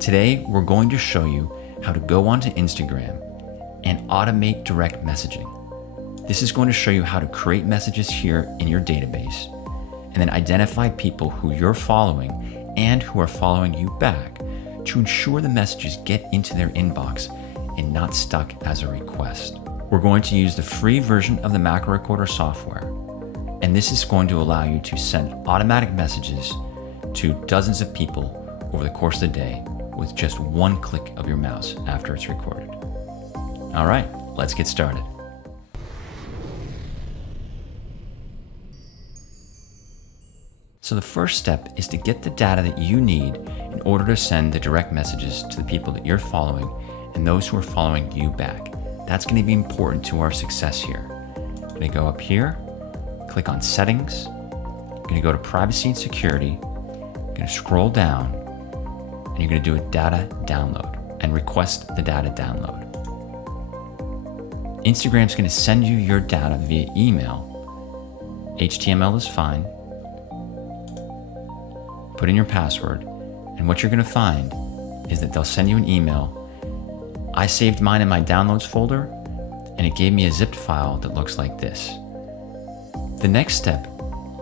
Today, we're going to show you how to go onto Instagram and automate direct messaging. This is going to show you how to create messages here in your database and then identify people who you're following and who are following you back to ensure the messages get into their inbox and not stuck as a request. We're going to use the free version of the Macro Recorder software, and this is going to allow you to send automatic messages to dozens of people over the course of the day with just one click of your mouse after it's recorded. All right, let's get started. So the first step is to get the data that you need in order to send the direct messages to the people that you're following and those who are following you back. That's going to be important to our success here. I'm going to go up here, click on Settings. I'm going to go to Privacy and Security. I'm going to scroll down, and you're going to do a data download and request the data download. Instagram's going to send you your data via email. HTML is fine. Put in your password, and what you're going to find is that they'll send you an email. I saved mine in my downloads folder, and it gave me a zipped file that looks like this. The next step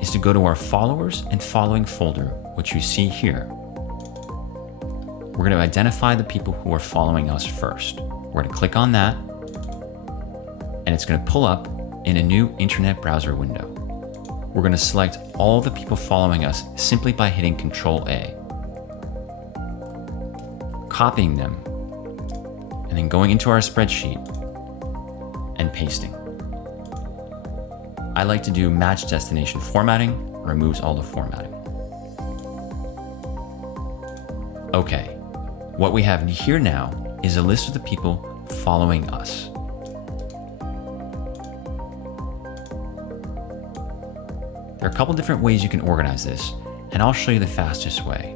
is to go to our followers and following folder, which you see here. We're going to identify the people who are following us first. We're going to click on that, and it's going to pull up in a new internet browser window. We're going to select all the people following us simply by hitting Control-A, copying them, and then going into our spreadsheet and pasting. I like to do match destination formatting, removes all the formatting. Okay, what we have here now is a list of the people following us. There are a couple different ways you can organize this, and I'll show you the fastest way.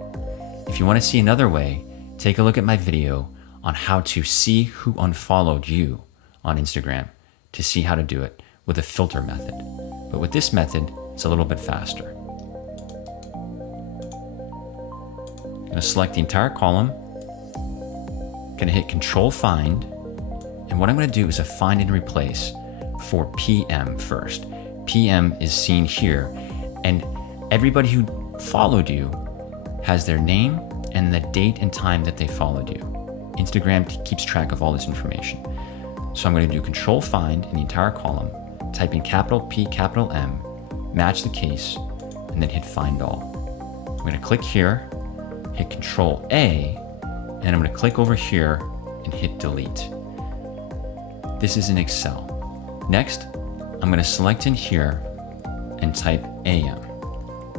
If you want to see another way, take a look at my video on how to see who unfollowed you on Instagram to see how to do it with a filter method. But with this method, it's a little bit faster. I'm going to select the entire column, going to hit Control Find, and what I'm going to do is a find and replace for PM first. PM is seen here, and everybody who followed you has their name and the date and time that they followed you. Instagram keeps track of all this information. So I'm going to do Control Find in the entire column, type in capital P, capital M, match the case, and then hit Find All. I'm going to click here, hit Control A, and I'm going to click over here and hit Delete. This is in Excel. Next, I'm going to select in here and type AM,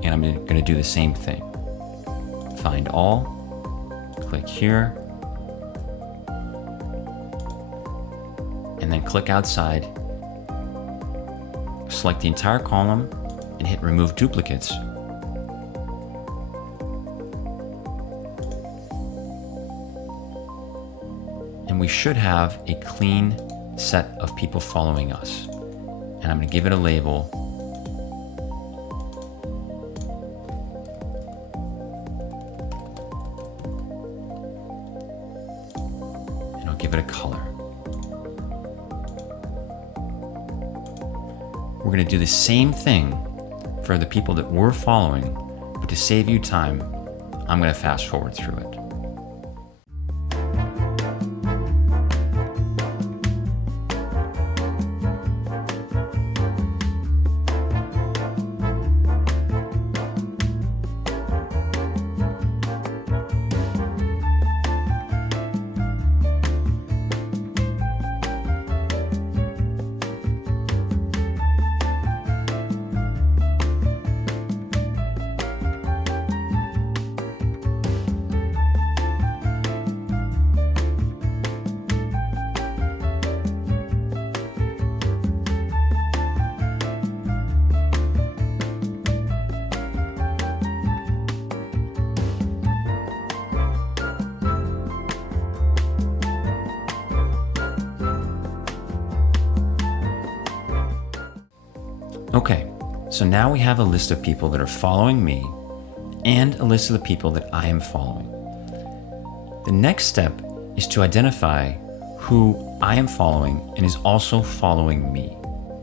and I'm going to do the same thing. Find All, click here, and then click outside, select the entire column, and hit Remove Duplicates. And we should have a clean set of people following us. And I'm going to give it a label. And I'll give it a color. We're going to do the same thing for the people that we're following, but to save you time, I'm going to fast forward through it. Okay, so now we have a list of people that are following me and a list of the people that I am following. The next step is to identify who I am following and is also following me.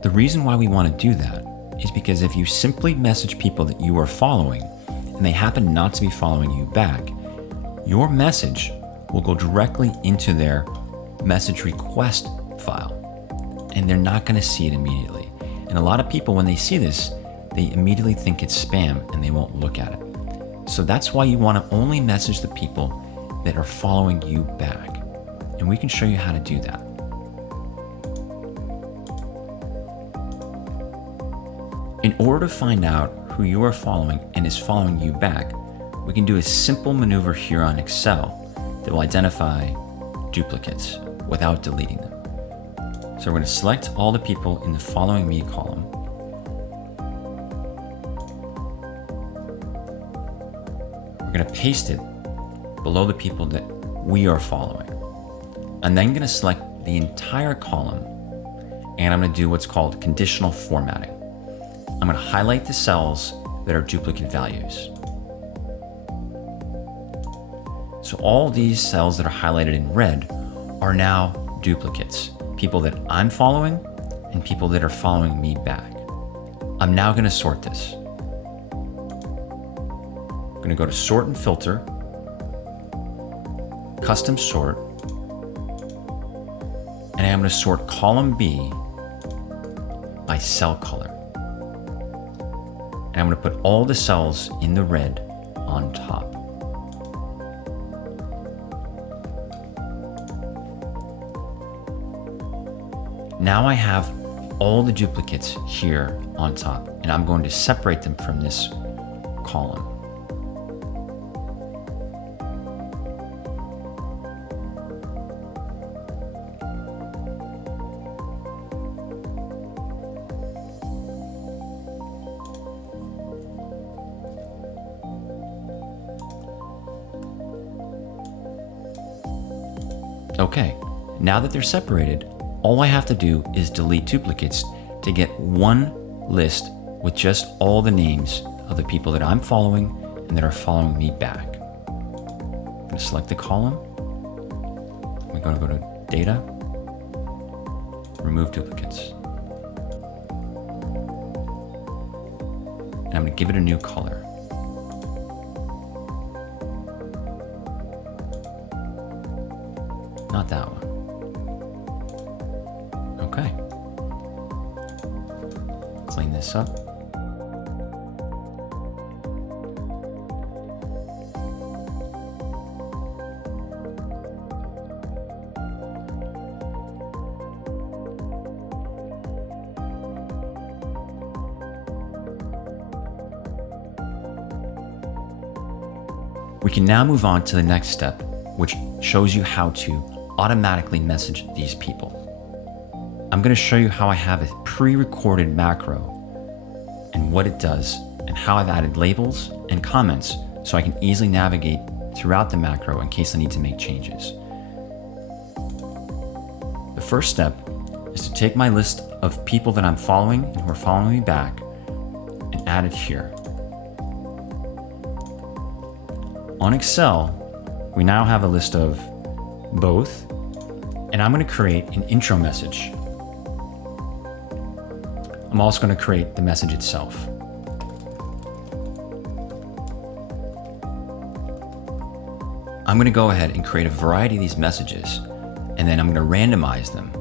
The reason why we want to do that is because if you simply message people that you are following and they happen not to be following you back, your message will go directly into their message request file and they're not going to see it immediately. And a lot of people, when they see this, they immediately think it's spam and they won't look at it. So that's why you want to only message the people that are following you back. And we can show you how to do that. In order to find out who you are following and is following you back, we can do a simple maneuver here on Excel that will identify duplicates without deleting them. So we're going to select all the people in the following me column. We're going to paste it below the people that we are following. I'm then going to select the entire column and I'm going to do what's called conditional formatting. I'm going to highlight the cells that are duplicate values. So all these cells that are highlighted in red are now duplicates, people that I'm following and people that are following me back. I'm now going to sort this. I'm going to go to sort and filter, custom sort, and I'm going to sort column B by cell color. And I'm going to put all the cells in the red on top. Now I have all the duplicates here on top, and I'm going to separate them from this column. Okay, now that they're separated, all I have to do is delete duplicates to get one list with just all the names of the people that I'm following and that are following me back. I'm going to select the column. We're going to go to Data, Remove Duplicates. And I'm going to give it a new color. Not that one. Okay. Clean this up. We can now move on to the next step, which shows you how to automatically message these people. I'm going to show you how I have a pre-recorded macro and what it does and how I've added labels and comments so I can easily navigate throughout the macro in case I need to make changes. The first step is to take my list of people that I'm following and who are following me back and add it here. On Excel, we now have a list of both, and I'm going to create an intro message. I'm also going to create the message itself. I'm going to go ahead and create a variety of these messages, and then I'm going to randomize them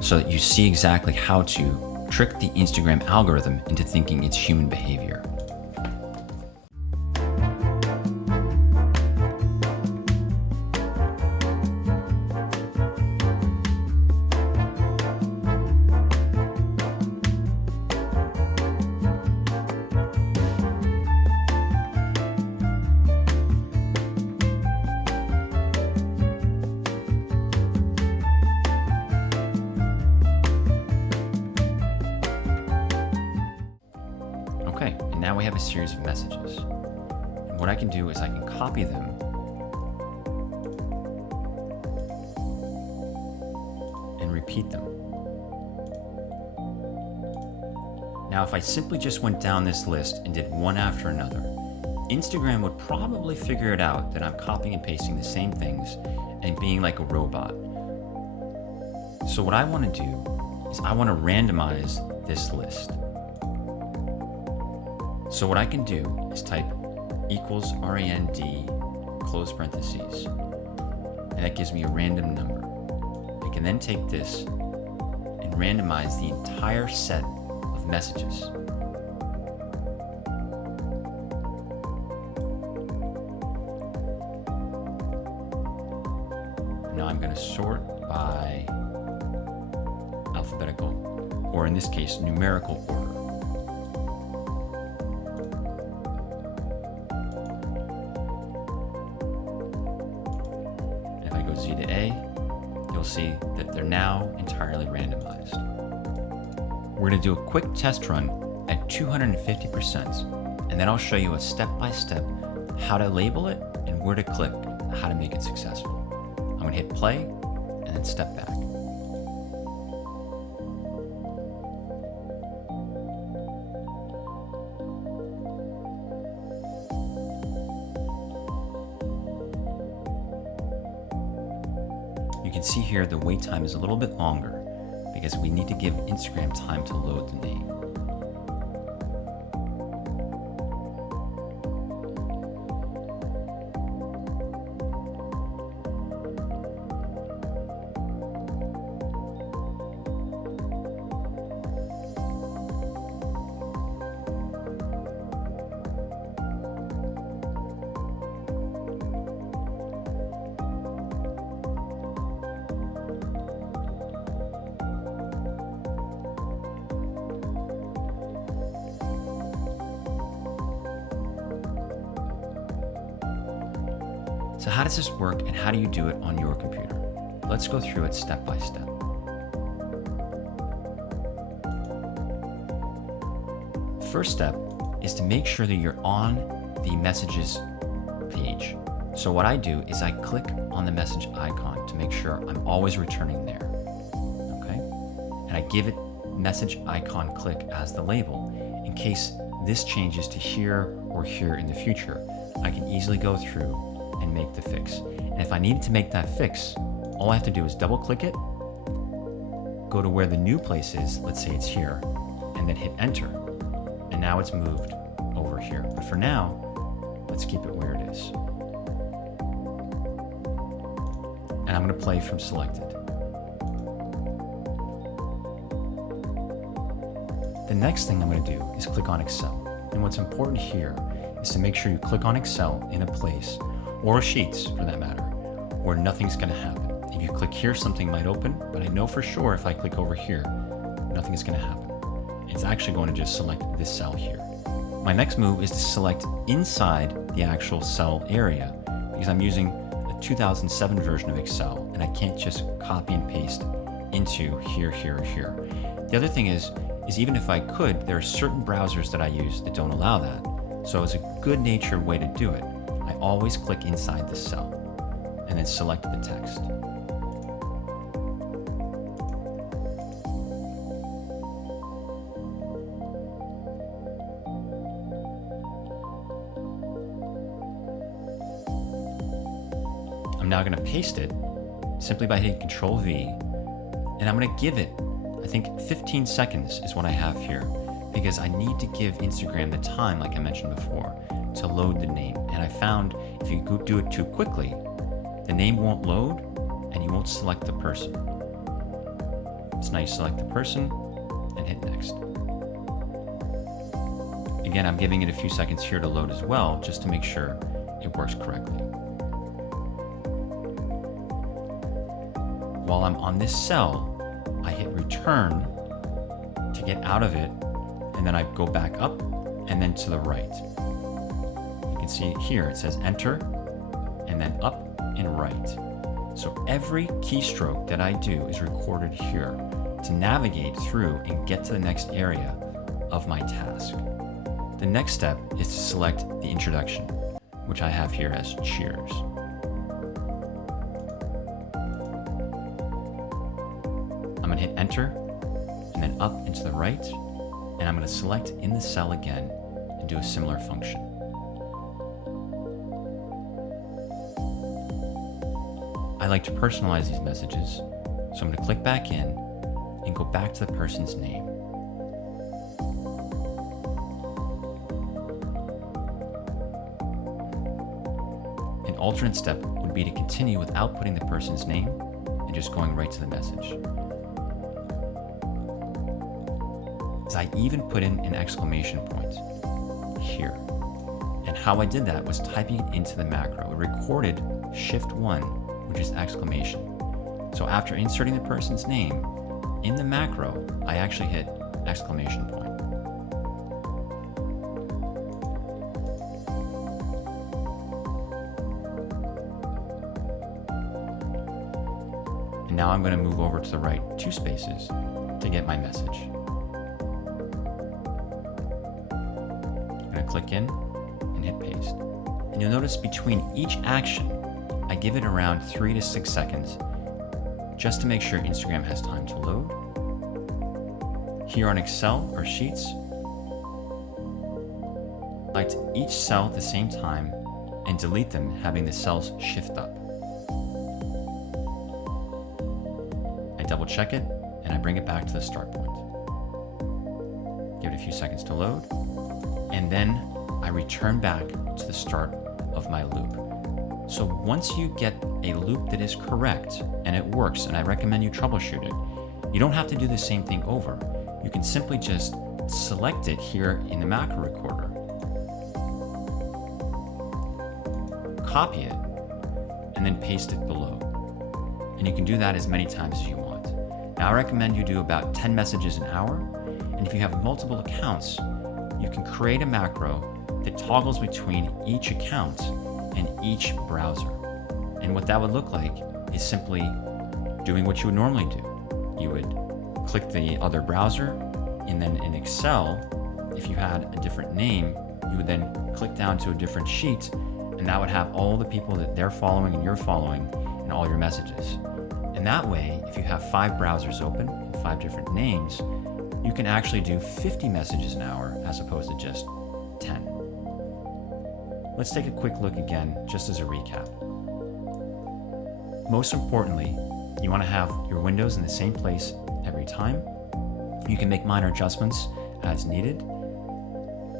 so that you see exactly how to trick the Instagram algorithm into thinking it's human behavior. Okay, and now we have a series of messages. And what I can do is I can copy them and repeat them. Now, if I simply just went down this list and did one after another, Instagram would probably figure it out that I'm copying and pasting the same things and being like a robot. So what I want to do is I want to randomize this list. So what I can do is type equals rand close parentheses, and that gives me a random number. I can then take this and randomize the entire set of messages. Now I'm going to sort by alphabetical, or in this case, numerical order. And if I go Z to A, you'll see that they're now entirely randomized. We're going to do a quick test run at 250%, and then I'll show you a step-by-step how to label it and where to click, how to make it successful. I'm going to hit play and then step back. You can see here the wait time is a little bit longer because we need to give Instagram time to load the name. So how does this work and how do you do it on your computer? Let's go through it step by step. First step is to make sure that you're on the messages page. So what I do is I click on the message icon to make sure I'm always returning there, okay? And I give it message icon click as the label in case this changes to here or here in the future. I can easily go through and make the fix. And if I needed to make that fix, all I have to do is double click it, go to where the new place is, let's say it's here, and then hit enter. And now it's moved over here. But for now, let's keep it where it is. And I'm going to play from selected. The next thing I'm going to do is click on Excel. And what's important here is to make sure you click on Excel in a place, or Sheets for that matter, where nothing's going to happen. If you click here, something might open, but I know for sure if I click over here, nothing is going to happen. It's actually going to just select this cell here. My next move is to select inside the actual cell area because I'm using a 2007 version of Excel and I can't just copy and paste into here, here, or here. The other thing is even if I could, there are certain browsers that I use that don't allow that. So as a good natured way to do it, I always click inside the cell and then select the text. I'm now going to paste it simply by hitting Control V, and I'm going to give it, I think 15 seconds is what I have here, because I need to give Instagram the time, like I mentioned before, to load the name. And I found if you do it too quickly, the name won't load and you won't select the person. So now you select the person and hit next. Again, I'm giving it a few seconds here to load as well, just to make sure it works correctly. While I'm on this cell, I hit return to get out of it, and then I go back up and then to the right. You can see here it says enter and then up and right. So every keystroke that I do is recorded here to navigate through and get to the next area of my task. The next step is to select the introduction, which I have here as cheers. I'm going to hit enter and then up and to the right, and I'm going to select in the cell again and do a similar function. I like to personalize these messages. So I'm going to click back in and go back to the person's name. An alternate step would be to continue without putting the person's name and just going right to the message. As I even put in an exclamation point here. And how I did that was typing it into the macro. It recorded shift 1, which is exclamation. So after inserting the person's name in the macro, I actually hit exclamation point. And now I'm going to move over to the right 2 spaces to get my message. I'm going to click in and hit paste. And you'll notice between each action, I give it around 3 to 6 seconds just to make sure Instagram has time to load. Here on Excel or Sheets, select each cell at the same time and delete them, having the cells shift up. I double check it and I bring it back to the start point. Give it a few seconds to load, and then I return back to the start of my loop. So once you get a loop that is correct and it works, and I recommend you troubleshoot it, you don't have to do the same thing over. You can simply just select it here in the macro recorder, copy it, and then paste it below. And you can do that as many times as you want. Now I recommend you do about 10 messages an hour, and if you have multiple accounts, you can create a macro that toggles between each account and each browser. And what that would look like is simply doing what you would normally do. You would click the other browser, and then in Excel, if you had a different name, you would then click down to a different sheet, and that would have all the people that they're following and you're following and all your messages. And that way, if you have 5 browsers open and 5 different names, you can actually do 50 messages an hour as opposed to just 10. Let's take a quick look again, just as a recap. Most importantly, you want to have your windows in the same place every time. You can make minor adjustments as needed.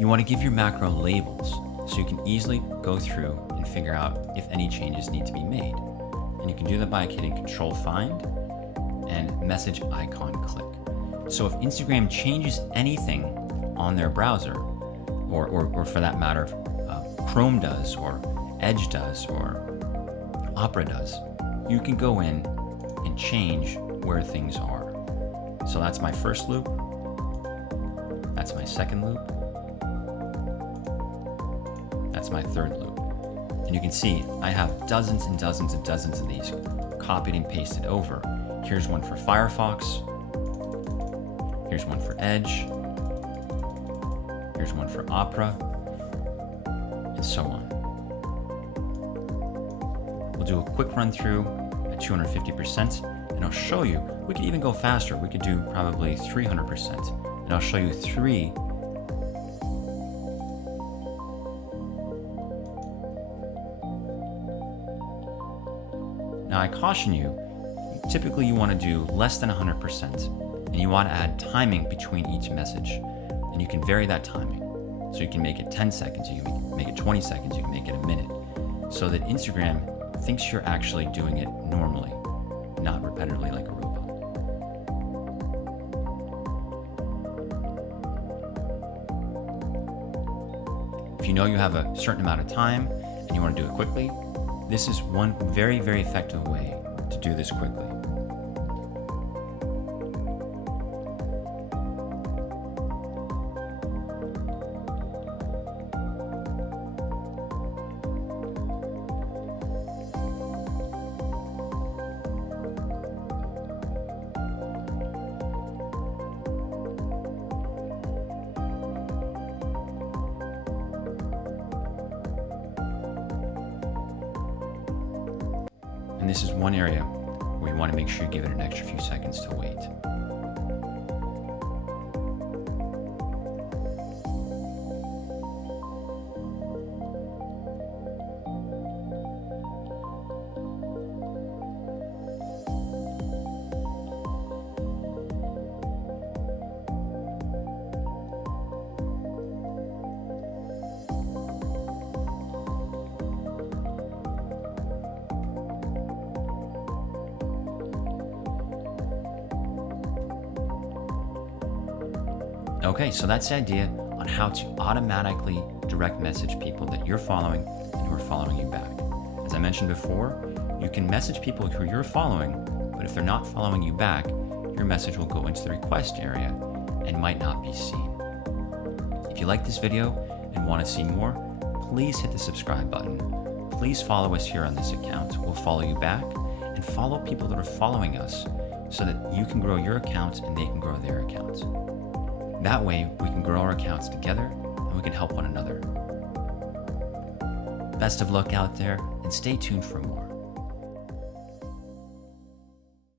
You want to give your macro labels so you can easily go through and figure out if any changes need to be made. And you can do that by hitting Control Find and Message Icon Click. So if Instagram changes anything on their browser, or for that matter, Chrome does, or Edge does, or Opera does, you can go in and change where things are. So that's my first loop. That's my second loop. That's my third loop. And you can see I have dozens and dozens and dozens of these copied and pasted over. Here's one for Firefox. Here's one for Edge. Here's one for Opera, and so on. We'll do a quick run through at 250%, and I'll show you, we could even go faster. We could do probably 300%, and I'll show you 3 Now I caution you, typically you want to do less than 100%, and you want to add timing between each message, and you can vary that timing. So you can make it 10 seconds, you can make it 20 seconds, you can make it a minute, so that Instagram thinks you're actually doing it normally, not repetitively like a robot. If you know you have a certain amount of time and you want to do it quickly, this is one very, very effective way to do this quickly. And this is one area where you want to make sure you give it an extra few seconds to wait. Okay, so that's the idea on how to automatically direct message people that you're following and who are following you back. As I mentioned before, you can message people who you're following, but if they're not following you back, your message will go into the request area and might not be seen. If you like this video and want to see more, please hit the subscribe button. Please follow us here on this account. We'll follow you back, and follow people that are following us so that you can grow your accounts and they can grow their accounts. That way, we can grow our accounts together and we can help one another. Best of luck out there, and stay tuned for more.